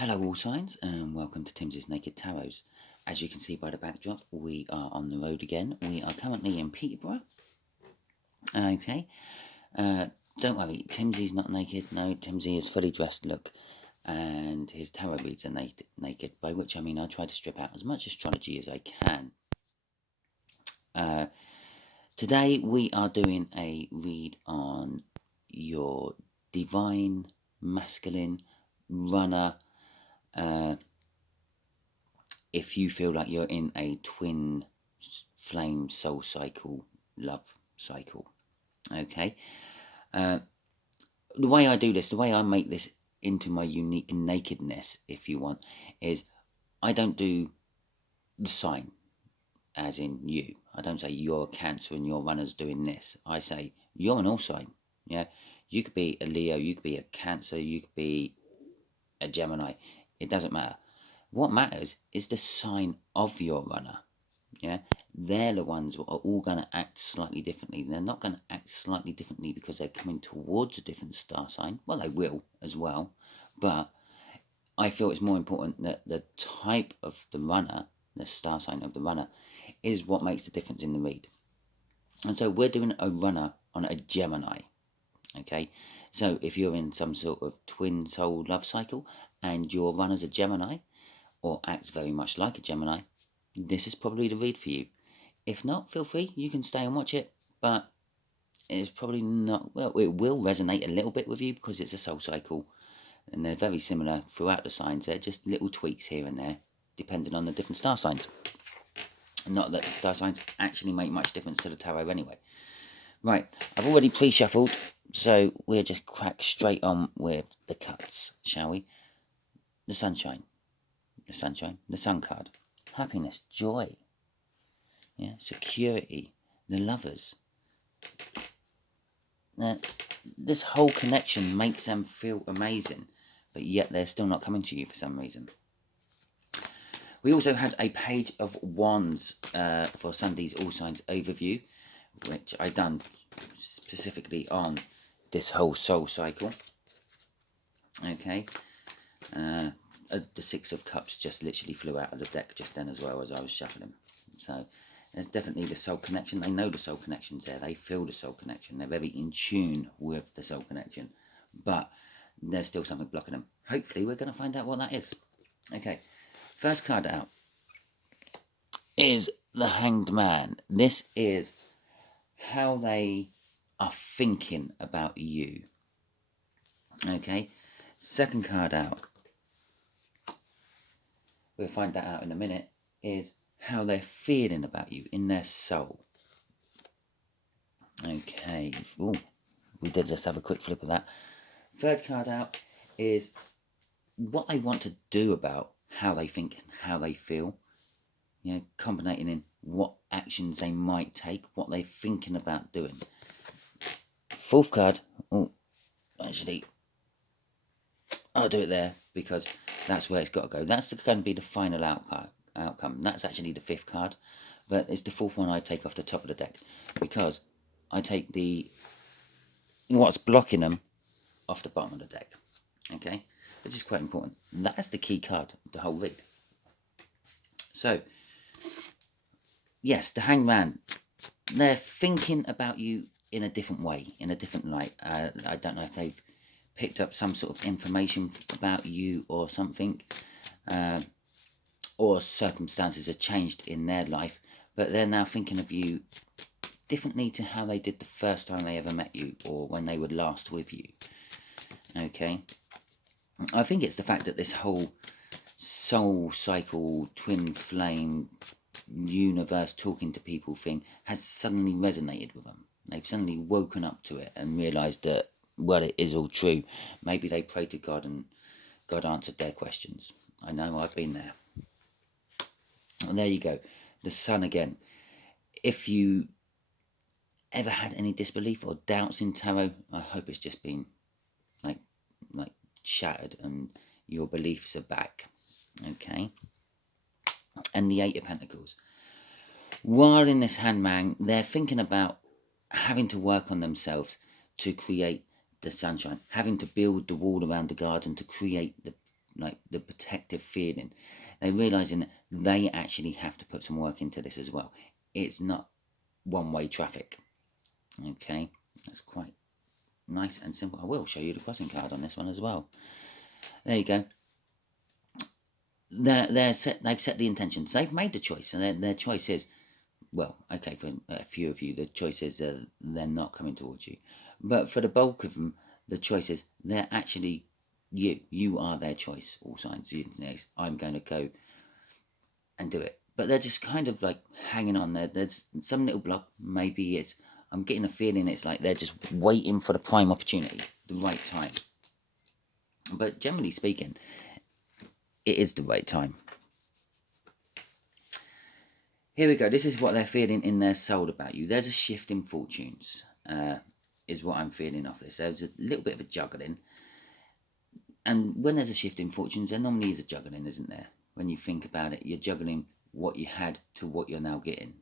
Hello all signs and welcome to Timsy Naked Tarot. As you can see by the backdrop, we are on the road again. We are currently in Peterborough. Okay, don't worry, Timsy's not naked. No, Timsy is fully dressed look, and his tarot reads are naked, by which I mean I try to strip out as much astrology as I can. Today we are doing a read on your divine masculine runner. If you feel like you're in a twin flame soul cycle, love cycle, okay? The way I do this, the way I make this into my unique nakedness, if you want, is I don't do the sign, as in you. I don't say you're a Cancer and your runner's doing this. I say you're an all sign. Yeah, you could be a Leo, you could be a Cancer, you could be a Gemini. It doesn't matter. What matters is the sign of your runner. Yeah, they're the ones who are all going to act slightly differently. They're not going to act slightly differently because they're coming towards a different star sign. Well, they will as well, but I feel it's more important that the type of the runner, the star sign of the runner, is what makes the difference in the read. And so we're doing a runner on a Gemini. Okay, so if you're in some sort of twin soul love cycle and your runner's a Gemini, or acts very much like a Gemini, this is probably the read for you. If not, feel free, you can stay and watch it, but it's probably not, well, it will resonate a little bit with you because it's a soul cycle, and they're very similar throughout the signs. They're just little tweaks here and there, depending on the different star signs. Not that the star signs actually make much difference to the tarot anyway. Right, I've already pre-shuffled, so we'll just crack straight on with the cuts, shall we? The sunshine. The sunshine, the sun card, happiness, joy, yeah, security, the lovers. Now, this whole connection makes them feel amazing, but yet they're still not coming to you for some reason. We also had a page of wands for Sunday's All Signs overview, which I done specifically on this whole soul cycle. Okay. The Six of Cups just literally flew out of the deck just then as well as I was shuffling. So there's definitely the soul connection. They know the soul connection's there. They feel the soul connection. They're very in tune with the soul connection. But there's still something blocking them. Hopefully we're going to find out what that is. Okay, first card out is the Hanged Man. This is how they are thinking about you. Okay, second card out, we'll find that out in a minute, is how they're feeling about you in their soul. Okay, ooh, we did just have a quick flip of that. Third card out is what they want to do about how they think and how they feel. You know, combining in what actions they might take, what they're thinking about doing. Fourth card, oh, actually, I'll do it there because that's where it's got to go. That's going to be the final outcome. That's actually the fifth card, but it's the fourth one I take off the top of the deck because I take what's blocking them off the bottom of the deck. Okay, which is quite important. That's the key card of the whole read. So, yes, the Hanged Man. They're thinking about you in a different way, in a different light. I don't know if they've picked up some sort of information about you or something, or circumstances have changed in their life, but they're now thinking of you differently to how they did the first time they ever met you or when they were last with you. Okay, I think it's the fact that this whole soul cycle, twin flame, universe talking to people thing has suddenly resonated with them. They've suddenly woken up to it and realised that, well, it is all true. Maybe they prayed to God and God answered their questions. I know, I've been there. And there you go. The sun again. If you ever had any disbelief or doubts in tarot, I hope it's just been like shattered and your beliefs are back. Okay. And the Eight of Pentacles. While in this Hangman, they're thinking about having to work on themselves to create the sunshine, having to build the wall around the garden to create like the protective feeling. They're realizing that they actually have to put some work into this as well. It's not one-way traffic. Okay, that's quite nice and simple. I will show you the crossing card on this one as well. There you go. They've set the intentions. They've made the choice, and their choice is, well, okay, for a few of you, the choice is they're not coming towards you. But for the bulk of them, the choice is they're actually you. You are their choice, all signs. I'm going to go and do it. But they're just kind of like hanging on there. There's some little block. Maybe it's, I'm getting a feeling it's like they're just waiting for the prime opportunity, the right time. But generally speaking, it is the right time. Here we go. This is what they're feeling in their soul about you. There's a shift in fortunes, is what I'm feeling off this. There's a little bit of a juggling. And when there's a shift in fortunes, there normally is a juggling, isn't there? When you think about it, you're juggling what you had to what you're now getting.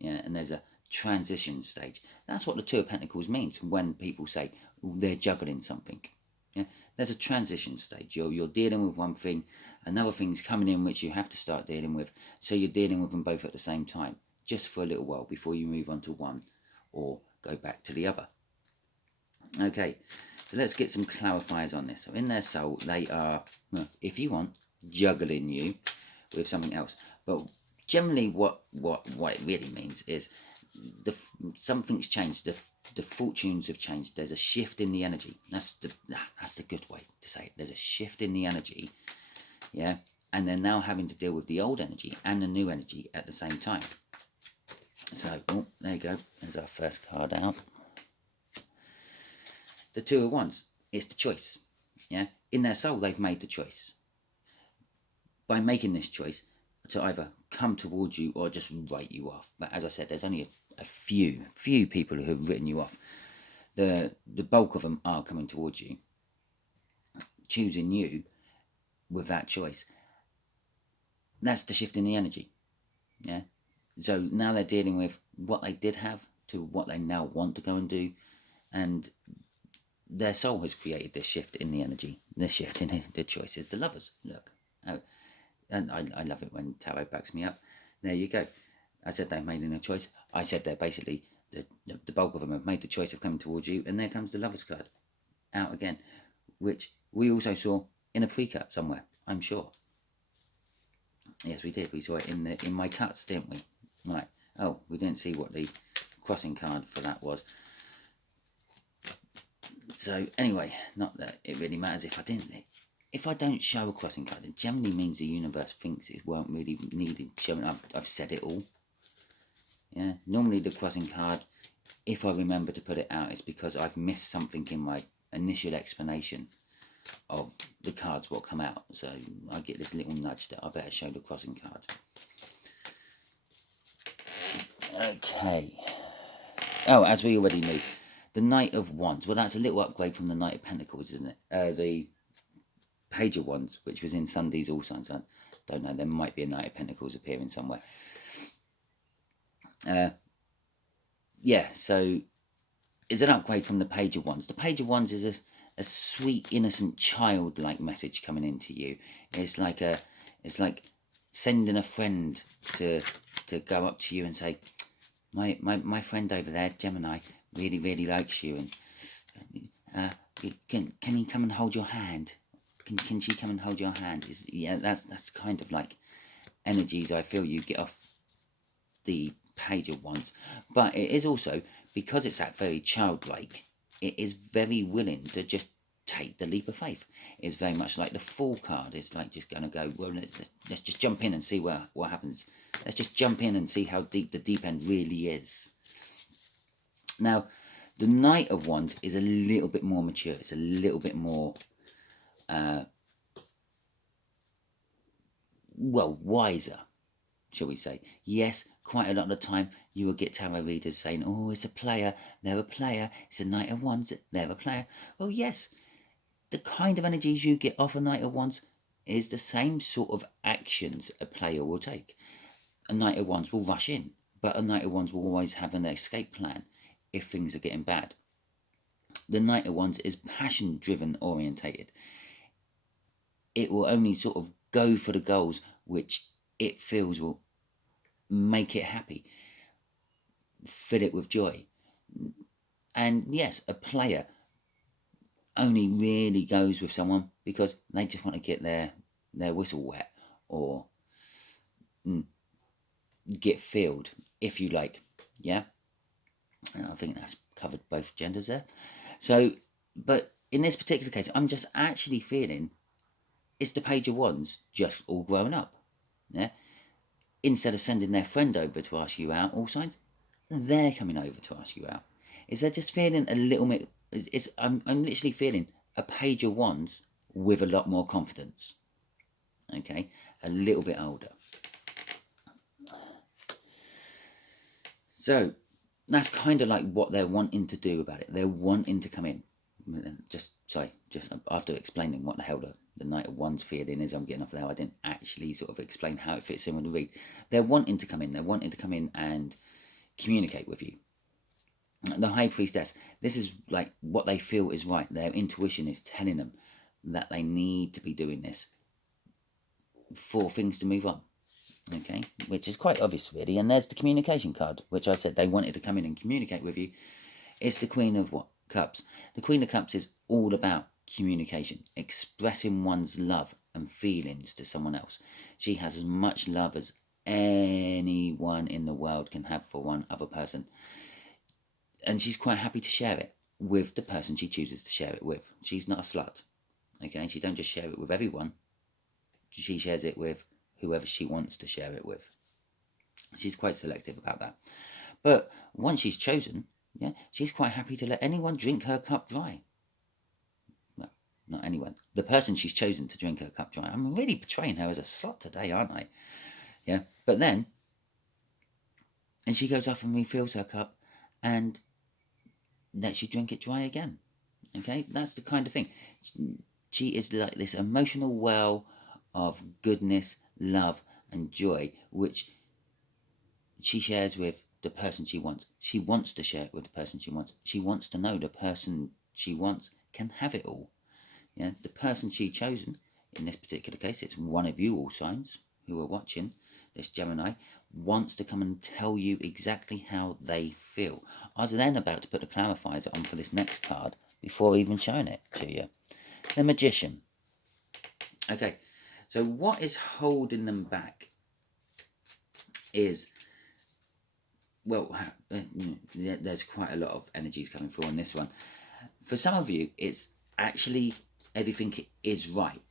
Yeah, and there's a transition stage. That's what the Two of Pentacles means when people say they're juggling something. Yeah, there's a transition stage. You're dealing with one thing, another thing's coming in which you have to start dealing with. So you're dealing with them both at the same time, just for a little while before you move on to one or go back to the other. Okay, so let's get some clarifiers on this. So in their soul, they are, if you want, juggling you with something else. But generally what it really means is something's changed. The fortunes have changed. There's a shift in the energy. That's the good way to say it. There's a shift in the energy, yeah, and they're now having to deal with the old energy and the new energy at the same time. So, there you go. There's our first card out. The Two of Wands. It's the choice, yeah. In their soul, they've made the choice. By making this choice to either come towards you or just write you off. But as I said, there's only a few people who have written you off. The bulk of them are coming towards you, choosing you with that choice. That's the shift in the energy. Yeah. So now they're dealing with what they did have to what they now want to go and do, and their soul has created this shift in the energy, this shift in the choices. The Lovers, look, and I love it when tarot backs me up. There you go. I said they've made a choice. I said they're basically, the bulk of them have made the choice of coming towards you, and there comes the Lovers card out again, which we also saw in a pre-cut somewhere, I'm sure. Yes, we did. We saw it in my cuts, didn't we? Right. Oh, we didn't see what the crossing card for that was. So anyway, not that it really matters if I didn't. If I don't show a crossing card, it generally means the universe thinks it won't really needed showing. I've said it all. Yeah. Normally the crossing card, if I remember to put it out, is because I've missed something in my initial explanation of the cards what come out. So I get this little nudge that I better show the crossing card. Okay. Oh, as we already knew, the Knight of Wands. Well, that's a little upgrade from the Knight of Pentacles, isn't it? The Page of Wands, which was in Sunday's All Signs. I don't know, there might be a Knight of Pentacles appearing somewhere. Yeah, so it's an upgrade from the Page of Wands. The Page of Wands is a sweet, innocent, childlike message coming into you. It's like sending a friend to go up to you and say, my friend over there, Gemini, really likes you, and can he come and hold your hand? Can she come and hold your hand? Yeah, that's kind of like energies I feel you get off the Page of Wands. But it is also, because it's that very childlike, it is very willing to just take the leap of faith. It's very much like the Fool card. It's like just going to go, well, let's just jump in and see what happens. Let's just jump in and see how deep the deep end really is. Now, the Knight of Wands is a little bit more mature. It's a little bit more, wiser, shall we say. Yes, quite a lot of the time you will get tarot readers saying, oh, it's a player, they're a player. It's a Knight of Wands, they're a player. Well, yes, the kind of energies you get off a Knight of Wands is the same sort of actions a player will take. A Knight of Wands will rush in, but a Knight of Wands will always have an escape plan if things are getting bad. The Knight of Wands is passion-driven orientated. it will only sort of go for the goals which it feels will make it happy, fill it with joy. And yes, a player only really goes with someone because they just want to get their whistle wet, or get filled, if you like. Yeah, and I think that's covered both genders there. So, but in this particular case, I'm just actually feeling it's the Page of Wands just all grown up. Yeah, instead of sending their friend over to ask you out, all signs, they're coming over to ask you out. Is they're just feeling a little bit? I'm literally feeling a Page of Wands with a lot more confidence. Okay, a little bit older. So that's kind of like what they're wanting to do about it. They're wanting to come in. Just after explaining what the hell the Knight of Wands feeling is, I'm getting off there. I didn't actually sort of explain how it fits in with the read. They're wanting to come in. They're wanting to come in and communicate with you. The High Priestess, this is like what they feel is right. Their intuition is telling them that they need to be doing this for things to move on. Okay, which is quite obvious really. And there's the communication card, which I said they wanted to come in and communicate with you. It's the Queen of Cups. The Queen of Cups is all about communication, expressing one's love and feelings to someone else. She has as much love as anyone in the world can have for one other person, and she's quite happy to share it with the person she chooses to share it with. She's not a slut. Okay, she don't just share it with everyone. She shares it with whoever she wants to share it with. She's quite selective about that. But once she's chosen, yeah, she's quite happy to let anyone drink her cup dry. Well, not anyone. The person she's chosen to drink her cup dry. I'm really portraying her as a slut today, aren't I? Yeah. But then, and she goes off and refills her cup and lets you drink it dry again. Okay, that's the kind of thing. She is like this emotional well of goodness, love, and joy, which she shares with the person she wants. She wants to share it with the person she wants. She wants to know the person she wants can have it all. Yeah, the person she chosen, in this particular case, it's one of you all signs who are watching, this Gemini, wants to come and tell you exactly how they feel. I was then about to put the clarifiers on for this next card before even showing it to you. The Magician. Okay, so what is holding them back is, well, there's quite a lot of energies coming through on this one. For some of you, it's actually everything is right.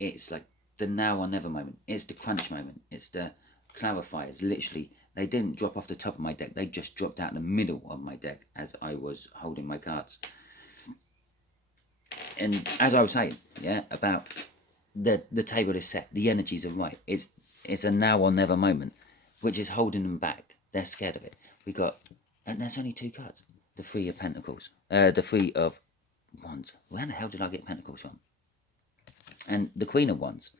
It's like the now or never moment. It's the crunch moment. It's the clarifiers. Literally, they didn't drop off the top of my deck. They just dropped out in the middle of my deck as I was holding my cards. And as I was saying, yeah, about the table is set. The energies are right. It's a now or never moment, which is holding them back. They're scared of it. And there's only two cards. The Three of Pentacles. The Three of Wands. Where the hell did I get Pentacles from? And the Queen of Wands.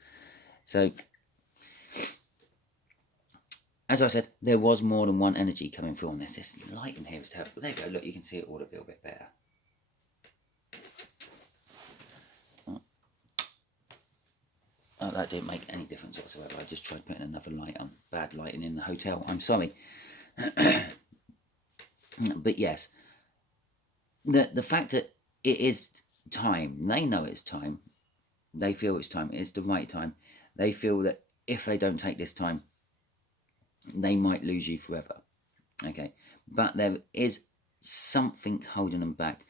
So, as I said, there was more than one energy coming through on this. This light in here is terrible. There you go. Look, you can see it all a little bit better. Oh, that didn't make any difference whatsoever. I just tried putting another light on. Bad lighting in the hotel. I'm sorry. But yes, the fact that it is time, they know it's time. They feel it's time. It's the right time. They feel that if they don't take this time, they might lose you forever. Okay, but there is something holding them back.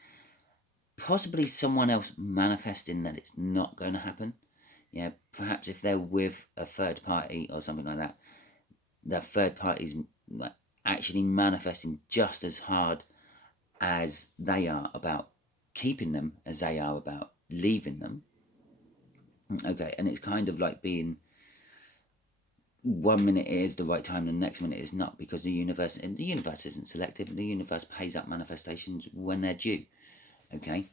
Possibly someone else manifesting that it's not going to happen. Yeah, perhaps if they're with a third party or something like that, the third party's actually manifesting just as hard as they are about keeping them as they are about leaving them. Okay, and it's kind of like being, 1 minute is the right time, the next minute is not, because the universe isn't selective. The universe pays up manifestations when they're due. Okay,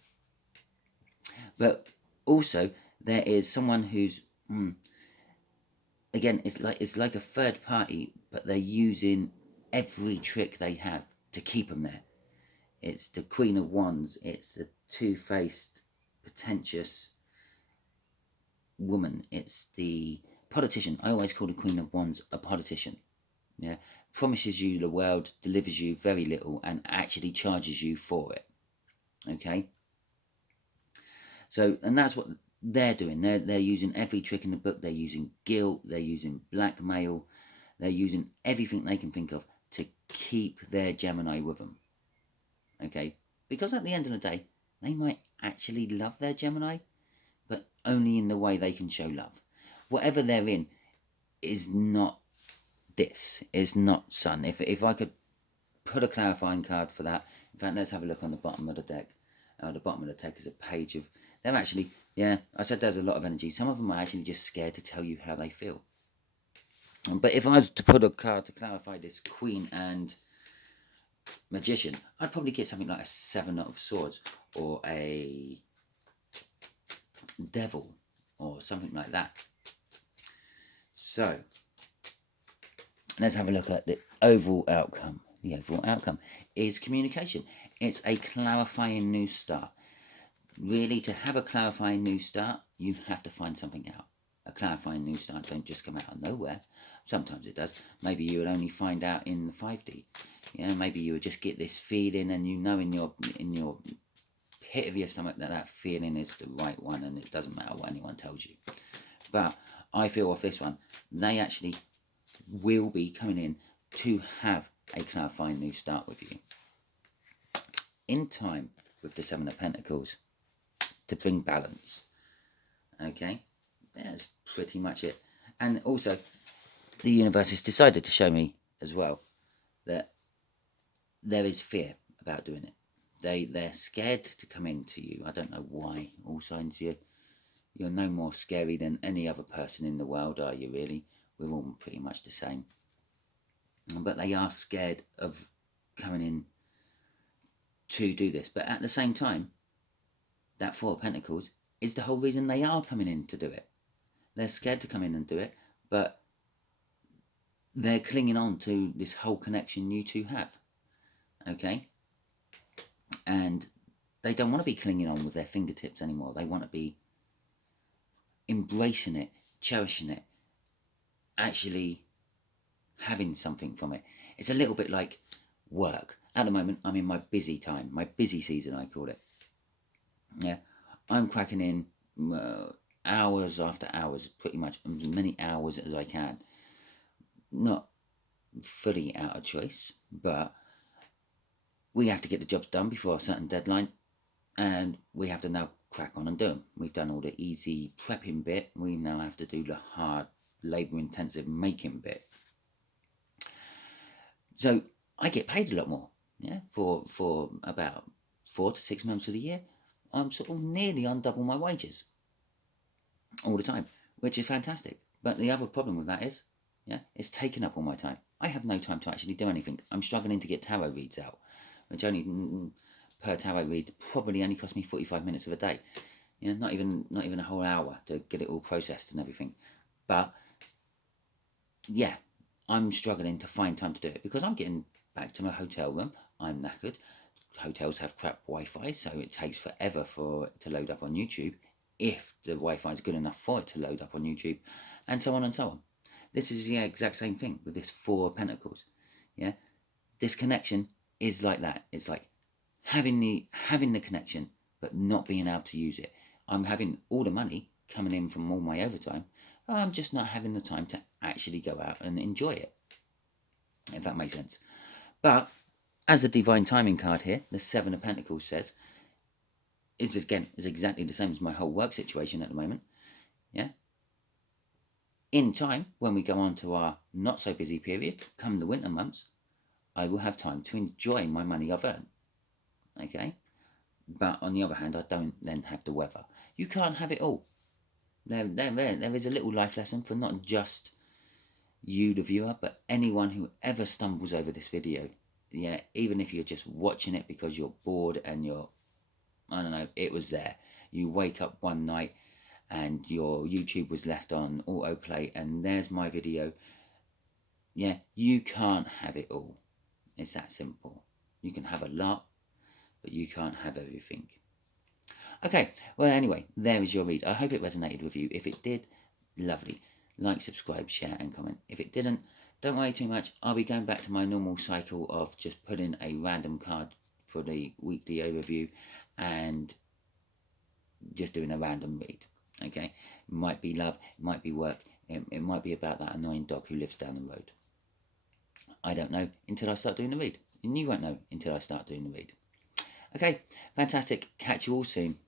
but also there is someone who's again, it's like a third party, but they're using every trick they have to keep them there. It's the Queen of Wands. It's the two-faced, pretentious woman. It's the politician. I always call the Queen of Wands a politician. Yeah, promises you the world, delivers you very little, and actually charges you for it. Okay. So, and that's what they're doing. They're using every trick in the book. They're using guilt. They're using blackmail. They're using everything they can think of to keep their Gemini with them. Okay, because at the end of the day, they might actually love their Gemini, but only in the way they can show love. Whatever they're in is not this. Is not Sun. If I could put a clarifying card for that. In fact, let's have a look on the bottom of the deck. The bottom of the deck is a page of... They're actually... Yeah, I said there's a lot of energy. Some of them are actually just scared to tell you how they feel. But if I was to put a card to clarify this Queen and Magician, I'd probably get something like a Seven of Swords or a Devil or something like that. So, let's have a look at the overall outcome. The overall outcome is communication. It's a clarifying new start. Really, to have a clarifying new start, you have to find something out. A clarifying new start don't just come out of nowhere. Sometimes it does. Maybe you will only find out in the 5D. Yeah, maybe you would just get this feeling, and you know in your pit of your stomach that feeling is the right one, and it doesn't matter what anyone tells you. But I feel off this one, they actually will be coming in to have a clarifying new start with you. In time with the Seven of Pentacles to bring balance. Okay, that's pretty much it. And also, the universe has decided to show me as well that there is fear about doing it. They're scared to come into you. I don't know why. All signs you're no more scary than any other person in the world, are you really? We're all pretty much the same. But they are scared of coming in to do this. But at the same time, that Four of Pentacles is the whole reason they are coming in to do it. They're scared to come in and do it, but they're clinging on to this whole connection you two have. Okay? And they don't want to be clinging on with their fingertips anymore. They want to be embracing it, cherishing it, actually having something from it. It's a little bit like work. At the moment, I'm in my busy time, my busy season, I call it. Yeah, I'm cracking in hours after hours, pretty much as many hours as I can. Not fully out of choice, but we have to get the jobs done before a certain deadline, and we have to now crack on and do them. We've done all the easy prepping bit. We now have to do the hard, labour-intensive making bit. So I get paid a lot more. Yeah, for about 4 to 6 months of the year, I'm sort of nearly on double my wages all the time, which is fantastic. But the other problem with that is, yeah, it's taking up all my time. I have no time to actually do anything. I'm struggling to get tarot reads out, which only per tarot read probably only cost me 45 minutes of a day. You know, not even a whole hour to get it all processed and everything. But yeah, I'm struggling to find time to do it because I'm getting back to my hotel room. I'm knackered. Hotels have crap Wi-Fi, so it takes forever for it to load up on YouTube, if the Wi-Fi is good enough for it to load up on YouTube, and so on and so on. This is the exact same thing with this Four of Pentacles. Yeah, this connection is like that. It's like having the connection, but not being able to use it. I'm having all the money coming in from all my overtime. I'm just not having the time to actually go out and enjoy it, if that makes sense. But as the Divine Timing card here, the Seven of Pentacles says, it's exactly the same as my whole work situation at the moment. Yeah. In time, when we go on to our not so busy period, come the winter months, I will have time to enjoy my money I've earned. Okay. But on the other hand, I don't then have the weather. You can't have it all. There is a little life lesson for not just you, the viewer, but anyone who ever stumbles over this video. Yeah, even if you're just watching it because you're bored and I don't know, it was there. You wake up one night and your YouTube was left on autoplay and there's my video. Yeah, you can't have it all. It's that simple. You can have a lot, but you can't have everything. Okay, well, anyway, there is your read. I hope it resonated with you. If it did, lovely. Like, subscribe, share, and comment. If it didn't, don't worry too much. I'll be going back to my normal cycle of just putting a random card for the weekly overview and just doing a random read. Okay, it might be love, it might be work, it might be about that annoying dog who lives down the road. I don't know until I start doing the read, and you won't know until I start doing the read. Okay, fantastic. Catch you all soon.